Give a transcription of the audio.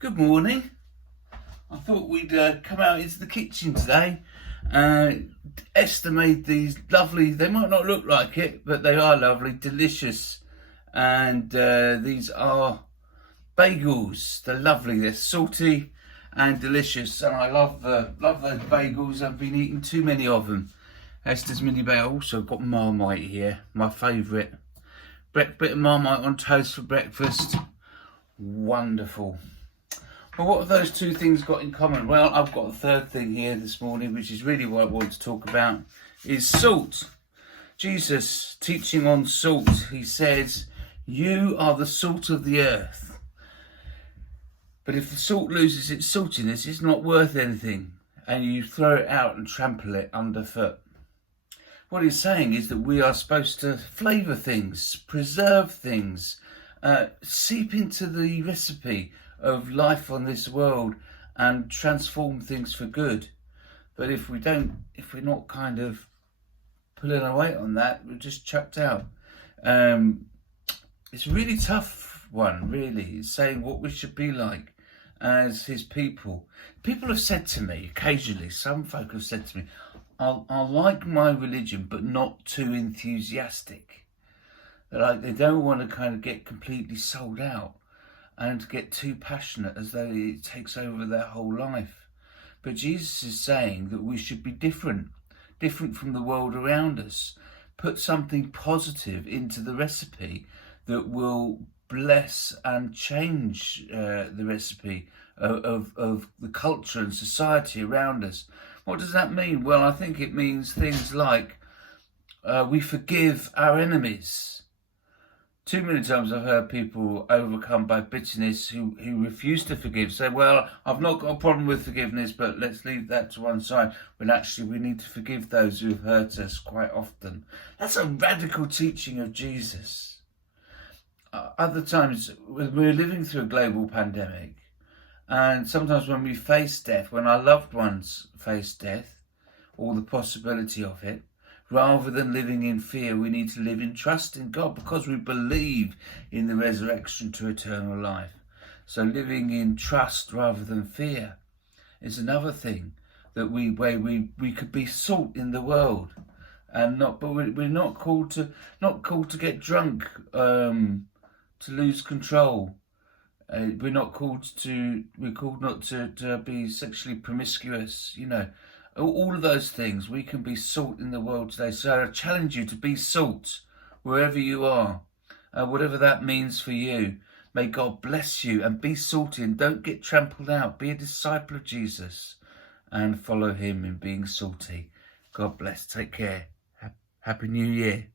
Good morning. I thought we'd come out into the kitchen today. Esther made these lovely, they might not look like it, but they are lovely, delicious. And these are bagels. They're lovely, they're salty and delicious. And I love those bagels. I've been eating too many of them. Esther's mini bagel. Also got Marmite here, my favourite. Bit of Marmite on toast for breakfast. Wonderful. Well, what have those two things got in common? Well, I've got a third thing here this morning, which is really what I want to talk about, is salt. Jesus, teaching on salt, he says, you are the salt of the earth. But if the salt loses its saltiness, it's not worth anything, and you throw it out and trample it underfoot. What he's saying is that we are supposed to flavour things, preserve things, seep into the recipe of life on this world and transform things for good. But if we're not kind of pulling our weight on that, we're just chucked out. It's a really tough one, really. It's saying what we should be like as his people. People have said to me occasionally, some folk have said to me, I'll like my religion, but not too enthusiastic. Like they don't want to kind of get completely sold out and get too passionate as though it takes over their whole life. But Jesus is saying that we should be different from the world around us. Put something positive into the recipe that will bless and change the recipe of the culture and society around us. What does that mean? Well, I think it means things like we forgive our enemies. Too many times I've heard people overcome by bitterness who refuse to forgive, say, well, I've not got a problem with forgiveness, but let's leave that to one side. When actually we need to forgive those who have hurt us quite often. That's a radical teaching of Jesus. Other times we're living through a global pandemic, and sometimes when we face death, when our loved ones face death, or the possibility of it, rather than living in fear, we need to live in trust in God because we believe in the resurrection to eternal life. So living in trust rather than fear is another thing that we could be salt in the world, and we're not called to get drunk, to lose control. We're called not to be sexually promiscuous, all of those things. We can be salt in the world today. So I challenge you to be salt wherever you are, whatever that means for you. May God bless you, and be salty and don't get trampled out. Be a disciple of Jesus and follow him in being salty. God bless. Take care. Happy New Year.